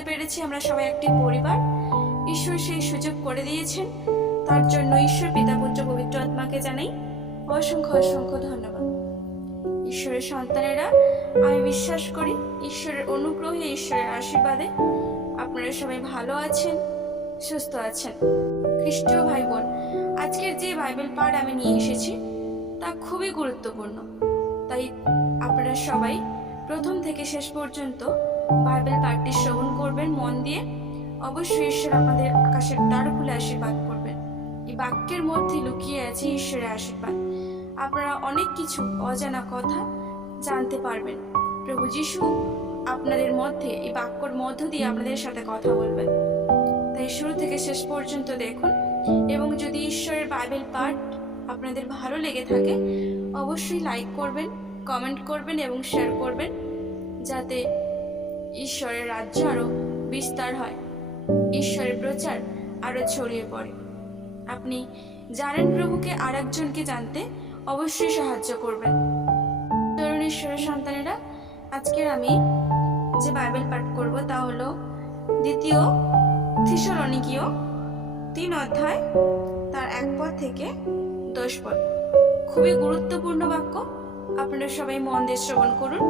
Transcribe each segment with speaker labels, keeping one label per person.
Speaker 1: হতে পেরেছি আমরা সবাই একটি পরিবার। ঈশ্বর সেই সুযোগ করে দিয়েছেন। তার জন্য ঈশ্বর পিতা, পুত্র, পবিত্র আত্মাকে জানাই অসংখ্য অসংখ্য ধন্যবাদ। ঈশ্বরের সন্তানেরা, আমি বিশ্বাস করি ঈশ্বরের অনুগ্রহে ঈশ্বরের আশীর্বাদে আপনারা সবাই ভালো আছেন, সুস্থ আছেন। খ্রিস্টীয় ভাই বোন আজকের যে বাইবেল পাঠ আমি নিয়ে এসেছি, তা খুবই গুরুত্বপূর্ণ। তাই আপনারা সবাই প্রথম থেকে শেষ পর্যন্ত বাইবেল পাঠটি শ্রবণ করবেন, মন দিয়ে। অবশ্যই ঈশ্বর আমাদের আকাশের দ্বার খুলে আশীর্বাদ করবেন। এই বাক্যের মধ্যে লুকিয়ে আছে ঈশ্বরের আশীর্বাদ। আপনারা অনেক কিছু অজানা কথা জানতে পারবেন। প্রভু যিশু আপনাদের মধ্যে, এই বাক্যর মধ্য দিয়ে আপনাদের সাথে কথা বলবেন। তাই শুরু থেকে শেষ পর্যন্ত দেখুন। এবং যদি ঈশ্বরের বাইবেল পাঠ আপনাদের ভালো লেগে থাকে, অবশ্যই লাইক করবেন কমেন্ট করবেন এবং শেয়ার করবেন। যাতে ঈশ্বরের রাজ্য আরও বিস্তার হয়। ঈশ্বরের প্রচার আরও ছড়িয়ে পড়ে। আপনি জানেন প্রভুকে আর একজনকে জানতে অবশ্যই সাহায্য করবেন। তরুণ ঈশ্বরের সন্তানেরা, আজকের আমি যে বাইবেল পাঠ করব তা হলো দ্বিতীয় থিসলনিকীয় তিন অধ্যায়, তার এক পদ থেকে দশ পদ। খুবই গুরুত্বপূর্ণ বাক্য। আপনারা সবাই মন দিয়ে শ্রবণ করুন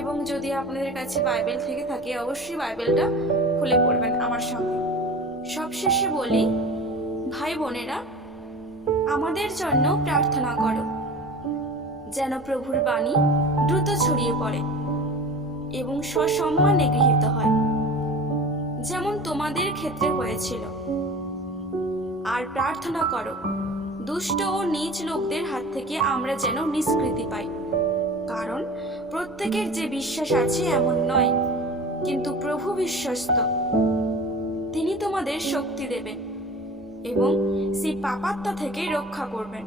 Speaker 1: এবং যদি আপনাদের কাছে বাইবেল থেকে থাকে, অবশ্যই বাইবেলটা খুলে পড়বেন আমার সঙ্গে। সবশেষে বলি, ভাই বোনেরা, আমাদের জন্য প্রার্থনা করো, যেন প্রভুর বাণী দ্রুত ছড়িয়ে পড়ে এবং সসম্মানে গৃহীত হয়, যেমন তোমাদের ক্ষেত্রে হয়েছিল। আর প্রার্থনা করো দুষ্ট ও নীচ লোকদের হাত থেকে আমরা যেন নিষ্কৃতি পাই। কারণ প্রত্যেকের যে বিশ্বাস আছে এমন নয়, কিন্তু প্রভু বিশ্বস্ত। তিনি তোমাদের শক্তি দেবেন এবং সেই পাপাত্মা থেকে রক্ষা করবেন।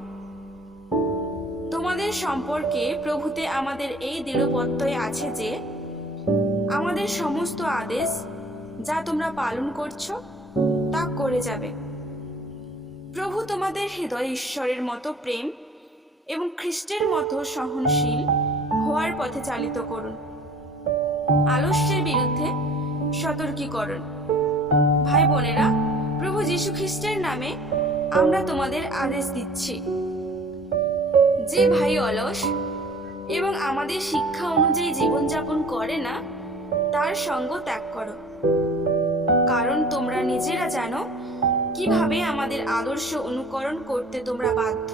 Speaker 1: তোমাদের সম্পর্কে প্রভুতে আমাদের এই দৃঢ়বত্তই আছে যে, আমাদের সমস্ত আদেশ যা তোমরা পালন করছ, তা করে যাবে। প্রভু তোমাদের হৃদয় ঈশ্বরের মতো প্রেম এবং খ্রিস্টের মতো সহনশীল হওয়ার পথে চালিত করুন। আলস্যের বিরুদ্ধে সতর্কীকরণ। ভাই বোনেরা, প্রভু যীশু খ্রিস্টের নামে আমরা তোমাদের আদেশ দিচ্ছি। যে ভাই অলস এবং আমাদের শিক্ষা অনুযায়ী জীবনযাপন করে না, তার সঙ্গ ত্যাগ করো। কারণ তোমরা নিজেরা জানো কীভাবে আমাদের আদর্শ অনুকরণ করতে তোমরা বাধ্য?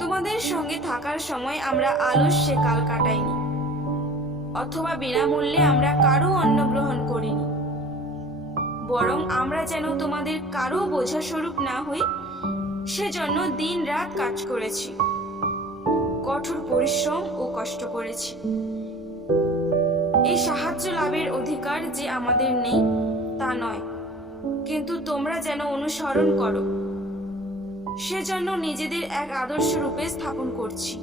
Speaker 1: তোমাদের সঙ্গে থাকার সময় আমরা আলস্যে কাল কাটাইনি, অথবা বিনামূল্যে আমরা কারও অন্ন গ্রহণ করিনি। বরং আমরা যেন তোমাদের কারও বোঝা স্বরূপ না হই, সেজন্য দিন রাত কাজ করেছি, কঠোর পরিশ্রম ও কষ্ট করেছি। এই সাহায্য লাভের অধিকার যে আমাদের নেই, তা নয়। কিন্তু তোমরা যেন অনুসরণ করো। সেজন্য নিজেদের এক আদর্শ রূপে স্থাপন করছি।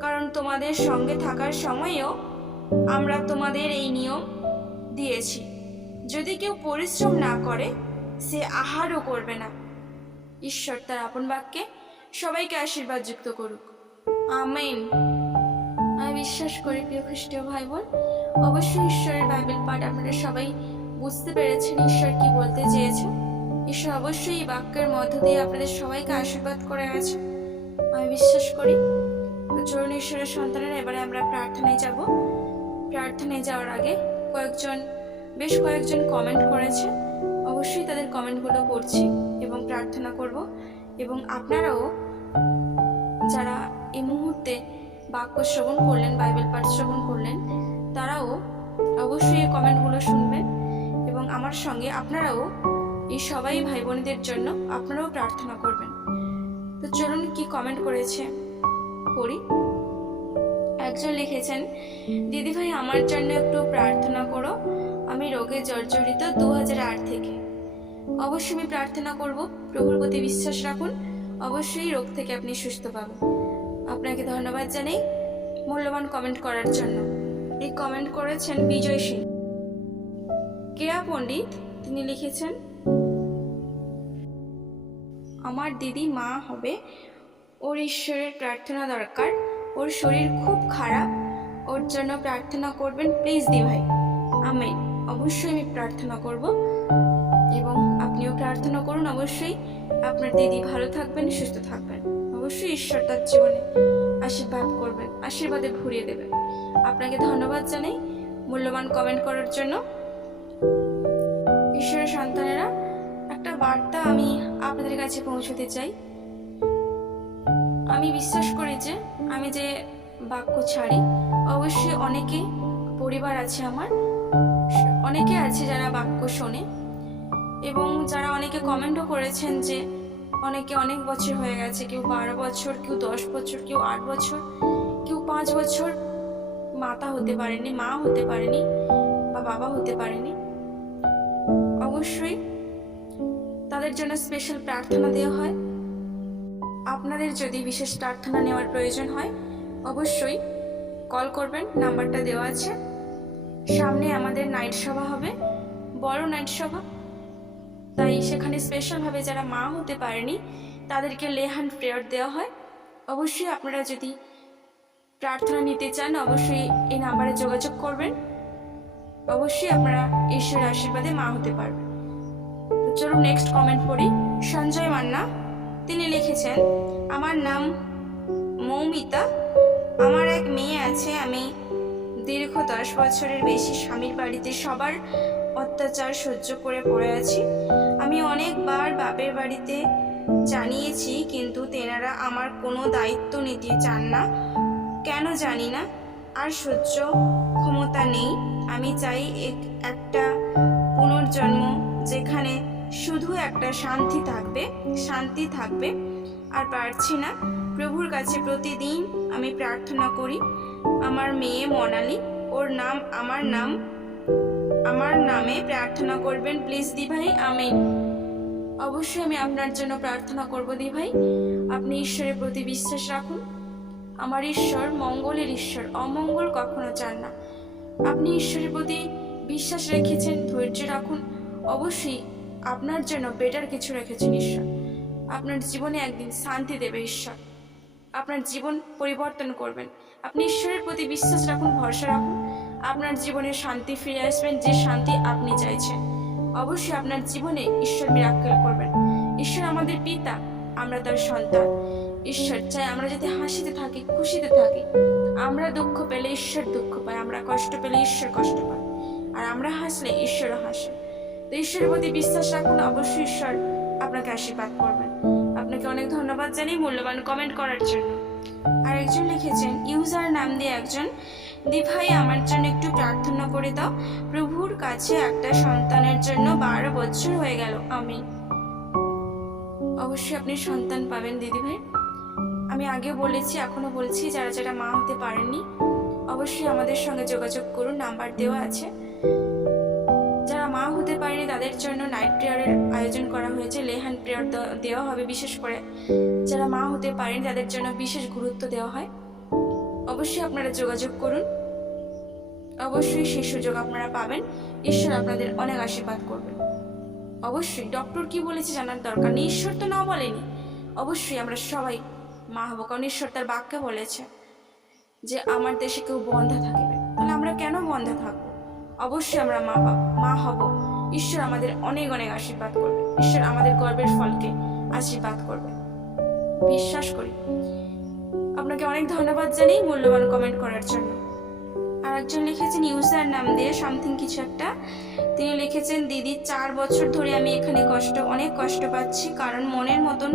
Speaker 1: কারণ তোমাদের সঙ্গে থাকার সময়েও আমরা তোমাদের এই নিয়ম দিয়েছি। যদি কেউ পরিশ্রম না করে, সে আহারও করবে না। ঈশ্বর তার আপন বাক্যে সবাইকে আশীর্বাদ যুক্ত করুক। আমেন। আমি বিশ্বাস করি, প্রিয় খ্রিস্টীয় ভাই বোন অবশ্যই ঈশ্বরের বাইবেল পাঠ আপনারা সবাই বুঝতে পেরেছেন ঈশ্বর কি বলতে চেয়েছেন? ঈশ্বর অবশ্যই এই বাক্যের মধ্য দিয়ে আপনাদের সবাইকে আশীর্বাদ করে আছে আমি বিশ্বাস করি, চরণ ঈশ্বরের সন্তানেরা এবারে আমরা প্রার্থনায় যাব। প্রার্থনায় যাওয়ার আগে কয়েকজন, বেশ কয়েকজন কমেন্ট করেছে অবশ্যই তাদের কমেন্টগুলো পড়ছি এবং প্রার্থনা করব এবং আপনারাও যারা এই মুহূর্তে বাক্য শ্রবণ করলেন বাইবেল পাঠ শ্রবণ করলেন, তারাও অবশ্যই এই কমেন্টগুলো শুনবেন। আমার সঙ্গে আপনারাও এই সবাই ভাই বোনেদের জন্য আপনারাও প্রার্থনা করবেন। তো চলুন কি কমেন্ট করেছে? পড়ি। একজন লিখেছেন দিদিভাই আমার জন্য একটু প্রার্থনা করো। আমি রোগে জর্জরিত দু হাজার আট থেকে। অবশ্যই আমি প্রার্থনা করব। প্রভুর প্রতি বিশ্বাস রাখুন। অবশ্যই রোগ থেকে আপনি সুস্থ পাবেন। আপনাকে ধন্যবাদ জানাই মূল্যবান কমেন্ট করার জন্য। এই কমেন্ট করেছেন বিজয় সিং। কেয়া পণ্ডিত, তিনি লিখেছেন, আমার দিদি মা হবে, ওর ঈশ্বরের প্রার্থনা দরকার, ওর শরীর খুব খারাপ, ওর জন্য প্রার্থনা করবেন প্লিজ দি ভাই আমি অবশ্যই আমি প্রার্থনা করব এবং আপনিও প্রার্থনা করুন, অবশ্যই আপনার দিদি ভালো থাকবেন, সুস্থ থাকবেন, অবশ্যই ঈশ্বর তার জীবনে আশীর্বাদ করবেন, আশীর্বাদে ভরিয়ে দেবেন, আপনাকে ধন্যবাদ জানাই, মূল্যবান কমেন্ট করার জন্য ঈশ্বরের সন্তানেরা, একটা বার্তা আমি আপনাদের কাছে পৌঁছতে চাই। আমি বিশ্বাস করি যে, আমি যে বাক্য ছাড়ি, অবশ্যই অনেকে পরিবার আছে আমার, অনেকে আছে যারা বাক্য শোনে এবং যারা অনেকে কমেন্টও করেছেন যে, অনেকে অনেক বছর হয়ে গেছে, কেউ বারো বছর, কেউ দশ বছর, কেউ আট বছর, কেউ পাঁচ বছর, মাতা হতে পারেনি, মা হতে পারেনি বা বাবা হতে পারেনি। অবশ্যই তাদের জন্য স্পেশাল প্রার্থনা দেওয়া হয়। আপনাদের যদি বিশেষ প্রার্থনা নেওয়ার প্রয়োজন হয়, অবশ্যই কল করবেন, নাম্বারটা দেওয়া আছে। সামনে আমাদের নাইট সভা হবে, বড় নাইট সভা। তাই সেখানে স্পেশালভাবে যারা মা হতে পারেনি, তাদেরকে লেহান প্রেয়ার দেওয়া হয়। অবশ্যই আপনারা যদি প্রার্থনা নিতে চান, অবশ্যই এই নাম্বারে যোগাযোগ করবেন। অবশ্যই আপনারা ঈশ্বরের আশীর্বাদে মা হতে পারবেন। চলুন নেক্সট কমেন্ট পড়ি। সঞ্জয় মান্না, তিনি লিখেছেন, আমার নাম মৌমিতা। আমার এক মেয়ে আছে, আমি দীর্ঘ দশ বছরের বেশি স্বামীর বাড়িতে সবার অত্যাচার সহ্য করে পড়ে আছি। আমি অনেকবার বাপের বাড়িতে জানিয়েছি, কিন্তু তেনারা আমার কোনো দায়িত্ব নিতে চান না। কেন জানি না, আর সহ্য ক্ষমতা নেই। আমি চাই এক- একটা পুনর্জন্ম যেখানে শুধু একটা শান্তি থাকবে শান্তি থাকবে, আর পারছি না। প্রভুর কাছে প্রতিদিন আমি প্রার্থনা করি, আমার মেয়ে মনালি, ওর নাম, আমার নাম, আমার নামে প্রার্থনা করবেন। প্লিজ দি ভাই আমিন অবশ্যই আমি আপনার জন্য প্রার্থনা করব দি ভাই আপনি ঈশ্বরের প্রতি বিশ্বাস রাখুন। আমার ঈশ্বর মঙ্গলের ঈশ্বর, অমঙ্গল কখনো চান না। আপনি ঈশ্বরের প্রতি বিশ্বাস রেখেছেন, ধৈর্য রাখুন। অবশ্যই আপনার জন্য বেটার কিছু রেখেছেন ঈশ্বর আপনার জীবনে একদিন শান্তি দেবে ঈশ্বর। আপনার জীবন পরিবর্তন করবেন। আপনি ঈশ্বরের প্রতি বিশ্বাস রাখুন, ভরসা রাখুন। আপনার জীবনে শান্তি ফিরে আসবেন, যে শান্তি আপনি চাইছেন। অবশ্যই আপনার জীবনে ঈশ্বর মিরাক্কেল করবেন। ঈশ্বর আমাদের পিতা, আমরা তার সন্তান। ঈশ্বর চাই আমরা যাতে হাসিতে থাকি, খুশিতে থাকি। আমরা দুঃখ পেলে ঈশ্বর দুঃখ পায়, আমরা কষ্ট পেলে ঈশ্বর কষ্ট পায়। আর আমরা হাসলে ঈশ্বরও হাসে। তো ঈশ্বরের প্রতি বিশ্বাস রাখুন, অবশ্যই ঈশ্বর আপনাকে আশীর্বাদ করবেন। আপনাকে অনেক ধন্যবাদ জানাই মূল্যবান কমেন্ট করার জন্য। আর একজন লিখেছেন ইউজার নাম দিয়ে একজন দি ভাই আমার জন্য একটু প্রার্থনা করে দাও। প্রভুর কাছে একটা সন্তানের জন্য বারো বছর হয়ে গেল। আমি অবশ্যই আপনি সন্তান পাবেন দিদি ভাই। আমি আগে বলেছি এখনও বলছি, যারা যারা মা হতে পারেননি, অবশ্যই আমাদের সঙ্গে যোগাযোগ করুন, নাম্বার দেওয়া আছে। মা হতে পারেনি, তাদের জন্য নাইট প্রেয়ারের আয়োজন করা হয়েছে। লেহান প্রেয়ার দেওয়া হবে বিশেষ করে। যারা মা হতে পারেনি, তাদের জন্য বিশেষ গুরুত্ব দেওয়া হয়। অবশ্যই আপনারা যোগাযোগ করুন। অবশ্যই সেই সুযোগ আপনারা পাবেন। ঈশ্বর আপনাদের অনেক আশীর্বাদ করবেন অবশ্যই ডক্টর কি বলেছে জানার দরকার নেই। ঈশ্বর তো না বলেনি। অবশ্যই আমরা সবাই মা হব, কারণ ঈশ্বর তার বাক্যে বলেছে যে, আমার দেশে কেউ বন্ধা থাকবে তাহলে আমরা কেন বন্ধা থাকব? অবশ্যই আমরা মা মা হব। ঈশ্বর আমাদের অনেক অনেক আশীর্বাদ করবে। ঈশ্বর আমাদের গর্বের ফলকে আশীর্বাদ করবে। বিশ্বাস করি। আপনাকে অনেক ধন্যবাদ জানাই মূল্যবান কমেন্ট করার জন্য। আর একজন লিখেছেন ইউজার নাম দিয়ে সামথিং কিছু একটা। তিনি লিখেছেন, দিদি, চার বছর ধরে আমি এখানে কষ্ট, অনেক কষ্ট পাচ্ছি, কারণ মনের মতন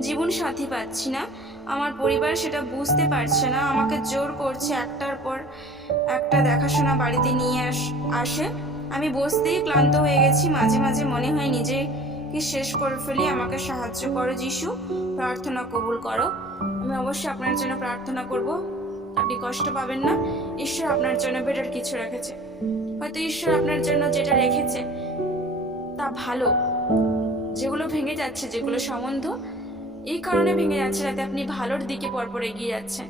Speaker 1: জীবন সাথী পাচ্ছি না। আমার পরিবার সেটা বুঝতে পারছে না, আমাকে জোর করছে একটার পর একটা দেখাশোনা বাড়িতে নিয়ে আস, আসে। আমি বসতেই ক্লান্ত হয়ে গেছি, মাঝে মাঝে মনে হয় নিজে নিজেকে শেষ করে ফেলি, আমাকে সাহায্য করো, যিশু, প্রার্থনা কবুল করো। আমি অবশ্যই আপনার জন্য প্রার্থনা করব। আপনি কষ্ট পাবেন না। ঈশ্বর আপনার জন্য বেটার কিছু রেখেছে। হয়তো ঈশ্বর আপনার জন্য যেটা রেখেছে, তা ভালো। যেগুলো ভেঙে যাচ্ছে, যেগুলো সম্বন্ধ, এই কারণে ভেঙে যাচ্ছে যাতে আপনি ভালোর দিকে পরপর এগিয়ে যাচ্ছেন।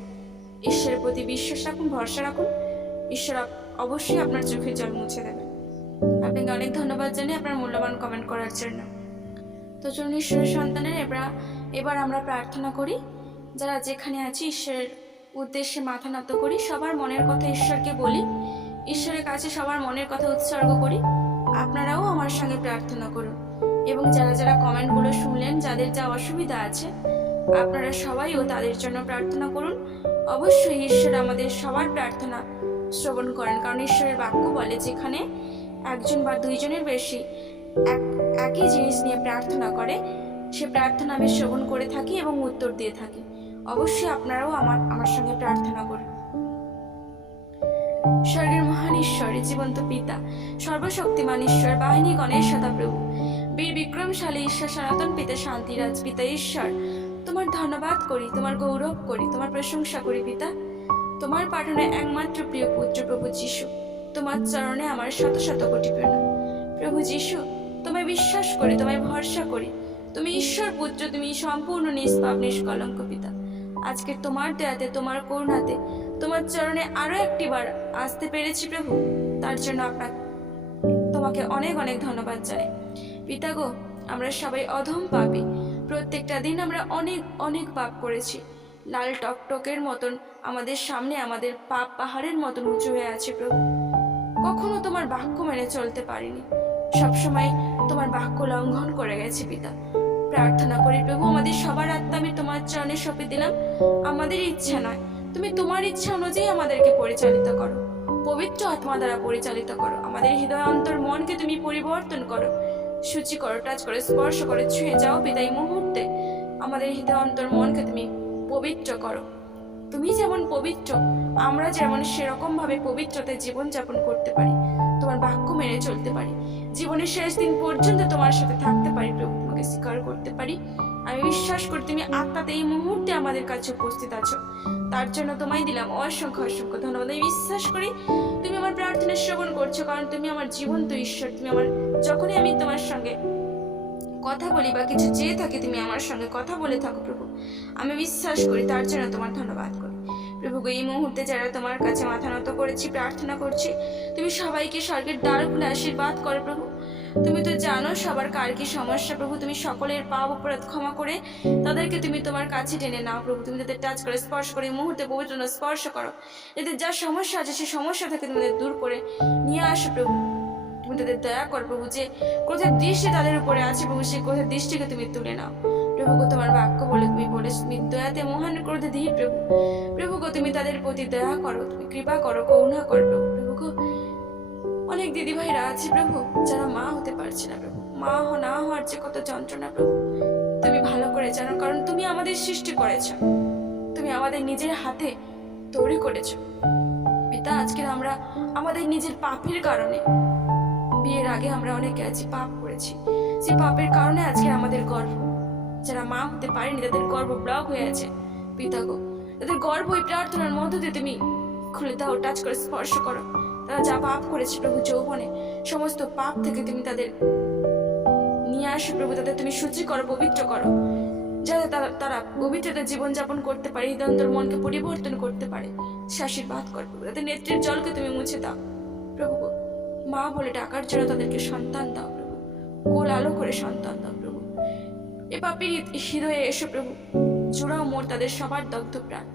Speaker 1: ঈশ্বরের প্রতি বিশ্বাস রাখুন, ভরসা রাখুন। ঈশ্বর অবশ্যই আপনার চোখের জল মুছে দেবেন। আপনাকে অনেক ধন্যবাদ জানিয়ে আপনার মূল্যবান কমেন্ট করার জন্য। তো চলুন, ঈশ্বরের সন্তানের এবার এবার আমরা প্রার্থনা করি, যারা যেখানে আছি, ঈশ্বরের উদ্দেশ্যে মাথা নত করি, সবার মনের কথা ঈশ্বরকে বলি, ঈশ্বরের কাছে সবার মনের কথা উৎসর্গ করি। আপনারাও আমার সঙ্গে প্রার্থনা করুন এবং যারা যারা কমেন্টগুলো শুনলেন, যাদের যা অসুবিধা আছে, আপনারা সবাইও তাদের জন্য প্রার্থনা করুন। অবশ্যই ঈশ্বর আমাদের সবার প্রার্থনা শ্রবণ করেন, কারণ ঈশ্বরের বাক্য বলে যেখানে একজন বা দুইজনের বেশি এক, একই জিনিস নিয়ে প্রার্থনা করে, সে প্রার্থনা আমি শ্রবণ করে থাকি এবং উত্তর দিয়ে থাকি। অবশ্যই আপনারাও আমার আমার সঙ্গে প্রার্থনা করুন। স্বর্গের মহান ঈশ্বর, জীবন্ত পিতা, সর্বশক্তিমান ঈশ্বর, বাহিনী, গণেশ, সদাপ্রভু, বীর, বিক্রমশালী, ঈশ্বর, সনাতন পিতা, শান্তিরাজ পিতা, ঈশ্বর, তোমার ধন্যবাদ করি, তোমার গৌরব করি, তোমার প্রশংসা করি পিতা, তোমার পাঠনে একমাত্র প্রিয় পুত্র প্রভু যিশু, তোমার চরণে আমার শত শত কোটি প্রণাম প্রভু যিশু, তোমায় বিশ্বাস করি, তোমায় ভরসা করি, তুমি ঈশ্বর পুত্র, তুমি সম্পূর্ণ নিষ্পাপ, নিষ্কলঙ্ক পিতা। আজকে তোমার দয়াতে, তোমার করুণাতে, তোমার চরণে আরও একটি বার আসতে পেরেছি প্রভু। তার জন্য আপনার, তোমাকে অনেক অনেক ধন্যবাদ জানাই। পিতা গো, আমরা সবাই অধম পাপি। প্রত্যেকটা দিন আমরা অনেক অনেক পাপ করেছি। লাল টকটকের মতন আমাদের সামনে আমাদের পাপ পাহাড়ের মতন উঁচু হয়ে আছে প্রভু। কখনো তোমার বাক্য মেনে চলতে পারিনি। সবসময় তোমার বাক্য লঙ্ঘন করে গেছি পিতা। প্রার্থনা করি, প্রভু, আমাদের সবার আত্মা আমি তোমার চরণে সঁপে দিলাম। আমাদের ইচ্ছা নয়। তুমি তোমার ইচ্ছা অনুযায়ী আমাদেরকে পরিচালিত করো। পবিত্র আত্মা দ্বারা পরিচালিত করো। আমাদের হৃদয় অন্তর মনকে তুমি পরিবর্তন করো। সূচি করো, টাচ করে, স্পর্শ করে, ছুঁয়ে যাও বিদায় মুহূর্তে। আমাদের হৃদয় অন্তর মনকে তুমি পবিত্র করো। তুমি যেমন পবিত্র, আমরা যেমন সেরকম ভাবে পবিত্রতায় জীবন যাপন করতে পারি। বাক্য মেনে চলতে পারি। জীবনের শেষ দিন পর্যন্ত তোমার সাথে থাকতে পারি, প্রভু। তোমাকে স্বীকার করতে পারি। আমি বিশ্বাস করি তুমি আত্মাতে এই মুহূর্তে আমাদের কাছে উপস্থিত আছো। তার জন্য তোমায় দিলাম অসংখ্য অসংখ্য ধন্যবাদ। আমি বিশ্বাস করি তুমি আমার প্রার্থনা শ্রবণ করছ, কারণ তুমি আমার জীবন্ত ঈশ্বর। তুমি আমার, যখনই আমি তোমার সঙ্গে কথা বলি বা কিছু চেয়ে থাকি, তুমি আমার সঙ্গে কথা বলে থাকো, প্রভু। আমি বিশ্বাস করি তার জন্য তোমার ধন্যবাদ করি। প্রভু, এই মুহূর্তে যারা তোমার কাছে মাথা নত করেছি, প্রার্থনা করছি, তুমি সবাইকে স্বর্গের দ্বার খুলে আশীর্বাদ করো প্রভু। তুমি তো জানো সবার কার কি সমস্যা প্রভু, তুমি সকলের পাপ অপরাধ ক্ষমা করে তাদেরকে তুমি তোমার কাছে টেনে নাও প্রভু। তুমি তাদের টাচ করে, স্পর্শ করে, এই মুহূর্তে পবিত্র স্পর্শ করো। এদের যা সমস্যা আছে সেই সমস্যা থেকে তুমি তাদের দূর করে নিয়ে আসো প্রভু। তুমি তাদের দয়া কর প্রভু, যে কোথায় দৃষ্টি তাদের উপরে আছে প্রভু, সেই কোথায় দৃষ্টিকে তুমি তুলে নাও। গো তোমার বাক্য বলে, তুমি বলে তুমি দয়াতে মহান ক্রোধে ধীর প্রভু। প্রভু তুমি তাদের প্রতি দয়া করো, তুমি কৃপা করো, করুণা করো প্রভু। প্রভু অনেক দিদি ভাইরা আছে প্রভু, যারা মা হতে পারছে না প্রভু। মা হ, না হওয়ার যে কত যন্ত্রণা প্রভু। তুমি ভালো করে জানো, কারণ তুমি আমাদের সৃষ্টি করেছ। তুমি আমাদের নিজের হাতে তৈরি করেছ। পিতা, আজকে আমরা আমাদের নিজের পাপের কারণে, বিয়ের আগে আমরা অনেকে আছি, পাপ করেছি। সেই পাপের কারণে আজকে আমাদের গর্ভ যারা মা হতে পারেনি, তাদের গর্ভ ব্লক হয়ে আছে। পিতা গো, তাদের গর্ব ওই প্রার্থনার মধ্য দিয়ে তুমি খুলে দাও, টাচ করে স্পর্শ করো। তারা যা পাপ করেছে প্রভু যৌবনে, সমস্ত পাপ থেকে তুমি তাদের নিয়ে আসো প্রভু, তাদের তুমি সূচি করো পবিত্র করো। যাতে তারা তারা পবিত্রতা জীবনযাপন করতে পারে, হৃদয়ন্তর মনকে পরিবর্তন করতে পারে। আশীর্বাদ কর প্রভু, তাদের নেত্রের জলকে তুমি মুছে দাও। প্রভু মা বলে ডাকার জন্য তাদেরকে সন্তান দাও প্রভু। কোল আলো করে সন্তান দাও এ পাপের হৃদয়ে এসো প্রভু। জোড়াও মোর তাদের সবার দগ্ধ প্রাণ।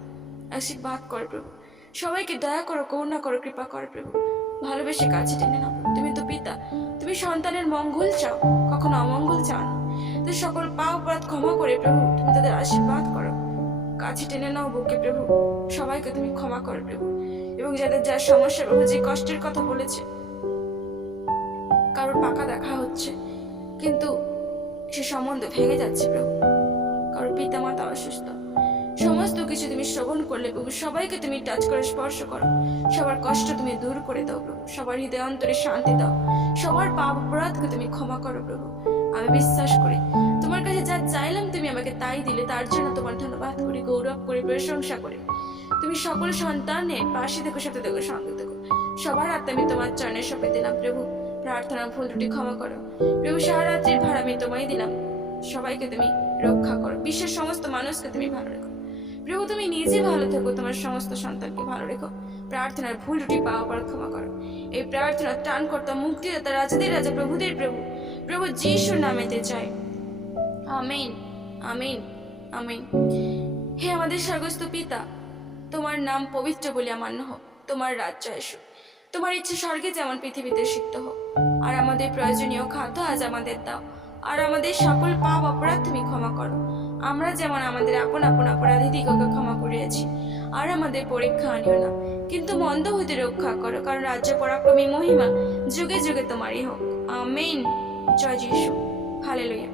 Speaker 1: আশীর্বাদ কর প্রভু। সবাইকে দয়া করো, করুণা করো, কৃপা কর প্রভু। ভালোবেসে কাছে টেনে নাও। তুমি তো পিতা। তুমি সন্তানের মঙ্গল চাও, কখনো অমঙ্গল চাও না। তো সকল পা অপরাধ ক্ষমা করে প্রভু, তুমি তাদের আশীর্বাদ করো। কাছে টেনে নাও বুকে প্রভু। সবাইকে তুমি ক্ষমা করো প্রভু। এবং যাদের যা সমস্যা, প্রভু যে কষ্টের কথা বলেছে, কারোর পাকা দেখা হচ্ছে। কিন্তু সে সম্বন্ধ ভেঙে যাচ্ছে প্রভু। কারোর পিতা মাতা অসুস্থ। সমস্ত কিছু তুমি শ্রবণ করলে প্রভু। সবাইকে তুমি টাচ করে, স্পর্শ করো। সবার কষ্ট তুমি দূর করে দাও প্রভু। সবার হৃদয় অন্তরে শান্তি দাও। সবার পাপ অপরাধকে তুমি ক্ষমা করো প্রভু। আমি বিশ্বাস করি, তোমার কাছে যা চাইলাম তুমি আমাকে তাই দিলে। তার জন্য তোমার ধন্যবাদ করি, গৌরব করি, প্রশংসা করি। তুমি সকল সন্তানের পাশে দেখো, সাথে দেখো, সঙ্গে দেখো। সবার আত্মা আমি তোমার চরণে সপে দিলাম প্রভু। প্রার্থনা ভুল ত্রুটি ক্ষমা করো। প্রভু সারাত্রির ভাড়া আমি তোমায় দিলাম। সবাইকে তুমি রক্ষা করো। বিশ্বের সমস্ত মানুষকে তুমি ভালো রেখো। প্রভু, তুমি নিজে ভালো থাকো। তোমার সমস্ত সন্তানকে ভালো রেখো। প্রার্থনার ভুল ত্রুটি পাওয়া পর ক্ষমা করো। এই প্রার্থনা টান কর্তা, মুক্তিদাতা, রাজাদের রাজা, প্রভুদের প্রভু। প্রভু যিশুর নামেতে চাই। আমিন। আমিন। আমিন। হে আমাদের স্বর্গস্থ পিতা, তোমার নাম পবিত্র বলিয়া মান্য হোক তোমার রাজ্য এসো। তোমার ইচ্ছে স্বর্গে যেমন পৃথিবীতে সিদ্ধ হোক, আর আমাদের প্রয়োজনীয় খাদ্য আজ আমাদের দাও। আর আমাদের সকল পাপ অপরাধ তুমি ক্ষমা করো। আমরা যেমন আমাদের আপন আপন অপরাধীদিগকে ক্ষমা করিয়াছি, আর আমাদের পরীক্ষা আনিও না। কিন্তু মন্দ হইতে রক্ষা করো, কারণ রাজ্য পরাক্রমী মহিমা যুগে যুগে তোমারই হোক। আমিন জয় যিশু। হালেলুয়া।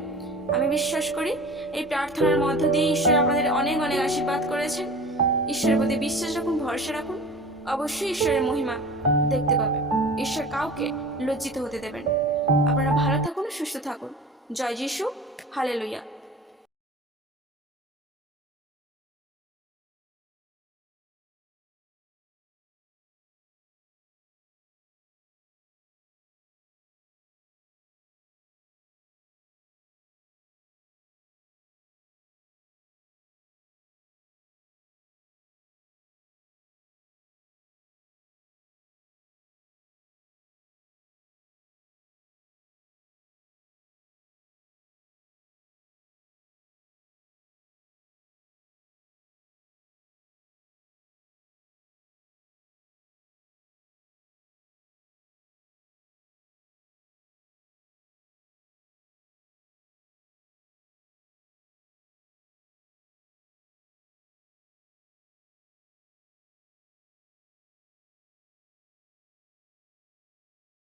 Speaker 1: আমি বিশ্বাস করি, এই প্রার্থনার মধ্য দিয়ে ঈশ্বর আপনাদের অনেক অনেক আশীর্বাদ করেছেন। ঈশ্বরের প্রতি বিশ্বাস রাখুন, ভরসা রাখুন। অবশ্যই ঈশ্বরের মহিমা দেখতে পাবেন ঈশ্বর কাউকে লজ্জিত হতে দেবেন আপনারা ভালো থাকুন, সুস্থ থাকুন। জয় যিশু। হালেলুয়া।